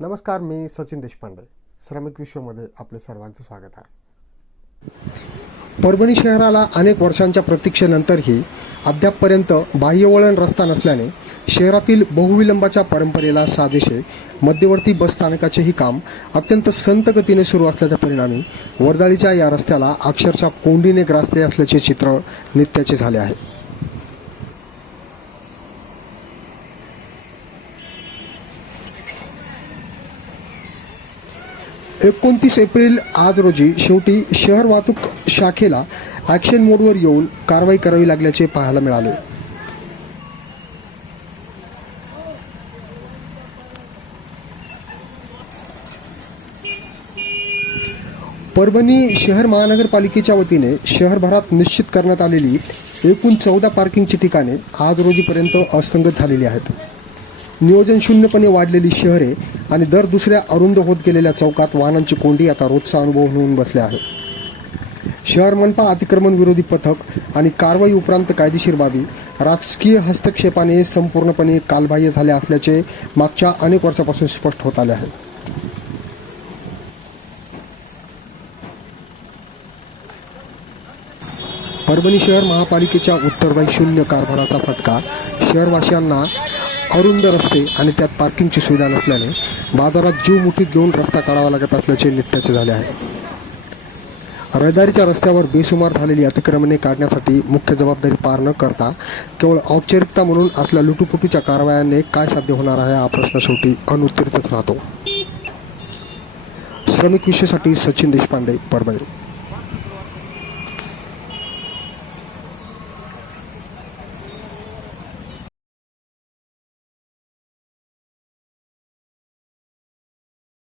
नमस्कार मी सचिन देशपांडे. श्रमिक विश्वमध्ये आपले सर्वांचं स्वागत आहे. परभणी शहराला अनेक वर्षांच्या प्रतीक्षेनंतरही अद्यापपर्यंत बाह्यवळण रस्ता नसल्याने शहरातील बहुविलंबाच्या परंपरेला साजेशे मध्यवर्ती बस स्थानकाचेही काम अत्यंत संत गतीने सुरू असल्याच्या परिणामी वर्दळीच्या या रस्त्याला अक्षरशः कोंडीने ग्रासले असल्याचे चित्र नित्याचे झाले आहे. एकोणतीस एप्रिल आज रोजी शेवटी शहर वाहतूक शाखेला ॲक्शन मोडवर येऊन कारवाई करावी लागल्याचे पाहायला मिळाले. परभणी शहर महानगरपालिकेच्या वतीने शहरभरात निश्चित करण्यात आलेली एकूण चौदा पार्किंगची ठिकाणे आज रोजीपर्यंत असंगत झालेली आहेत. नियोजन शून्यपणे वाढलेली शहरे आणि दर दुसऱ्या अरुंद होत गेलेल्या चौकात वाहनांची कोंडी आता रोजचा अनुभव होऊन बसले आहे. शहर मनपा अतिक्रमण विरोधी पथक आणि कारवाई उपरांत कायदेशीर बाबी राजकीय हस्तक्षेपाने संपूर्णपणे कालबाह्य झाल्या असल्याचे मागच्या अनेक वर्षापासून स्पष्ट होत आले आहे. परभणी शहर महापालिकेच्या उत्तरदायी शून्य कारभाराचा फटका शहरवासियांना अरुंद रस्ते आणि त्यात पार्किंगची सुविधा नसल्याने बाजारात जीव मुठीत घेऊन रस्ता काढावा लागत असल्याचे नित्याचे झाले आहे. रहदारीच्या रस्त्यावर बेसुमार झालेली अतिक्रमणे काढण्यासाठी मुख्य जबाबदारी पार न करता केवळ औपचारिकता म्हणून असल्या लुटुपुटीच्या कारवायांनी काय साध्य होणार आहे हा प्रश्न शेवटी अनुत्तरितच राहतो. श्रमिक विषयासाठी सचिन देशपांडे परभणी.